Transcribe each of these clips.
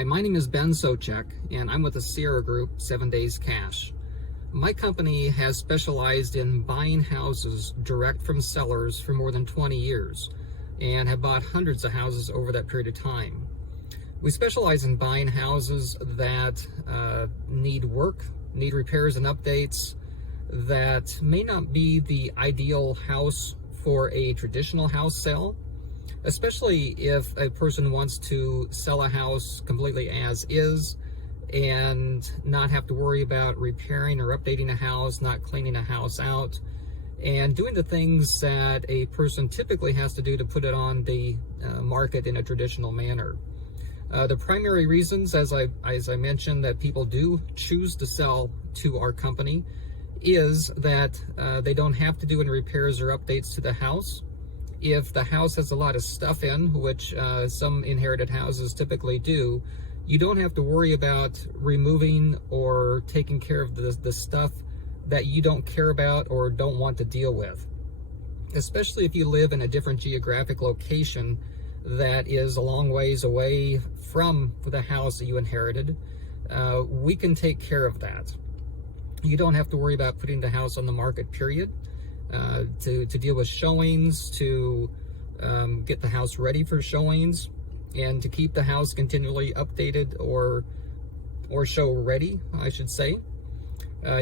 Hi, my name is Ben Sochek, and I'm with the Sierra Group, 7 Days Cash. My company has specialized in buying houses direct from sellers for more than 20 years and have bought hundreds of houses over that period of time. We specialize in buying houses that need work, need repairs and updates, that may not be the ideal house for a traditional house sale, especially if a person wants to sell a house completely as is and not have to worry about repairing or updating a house, not cleaning a house out, and doing the things that a person typically has to do to put it on the market in a traditional manner. The primary reasons, as I mentioned, that people do choose to sell to our company is that they don't have to do any repairs or updates to the house. If the house has a lot of stuff in, which some inherited houses typically do, you don't have to worry about removing or taking care of the stuff that you don't care about or don't want to deal with. Especially if you live in a different geographic location that is a long ways away from the house that you inherited, we can take care of that. You don't have to worry about putting the house on the market, period. To deal with showings, to get the house ready for showings, and to keep the house continually updated or show ready, I should say.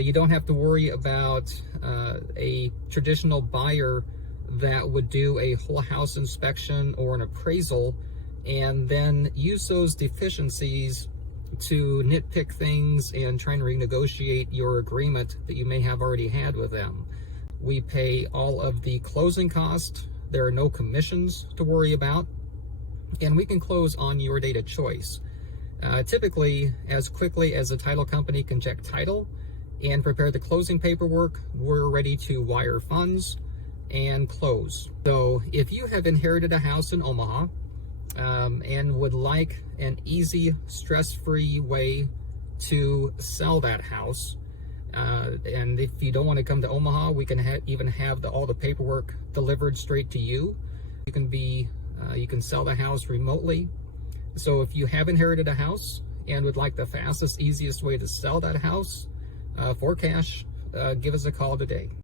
You don't have to worry about a traditional buyer that would do a whole house inspection or an appraisal and then use those deficiencies to nitpick things and try and renegotiate your agreement that you may have already had with them. We pay all of the closing costs. There are no commissions to worry about, and we can close on your date of choice. Typically, as quickly as the title company can check title and prepare the closing paperwork, we're ready to wire funds and close. So if you have inherited a house in Omaha and would like an easy, stress-free way to sell that house, and if you don't want to come to Omaha, we can even have all the paperwork delivered straight to you. You can sell the house remotely. So if you have inherited a house and would like the fastest, easiest way to sell that house for cash, give us a call today.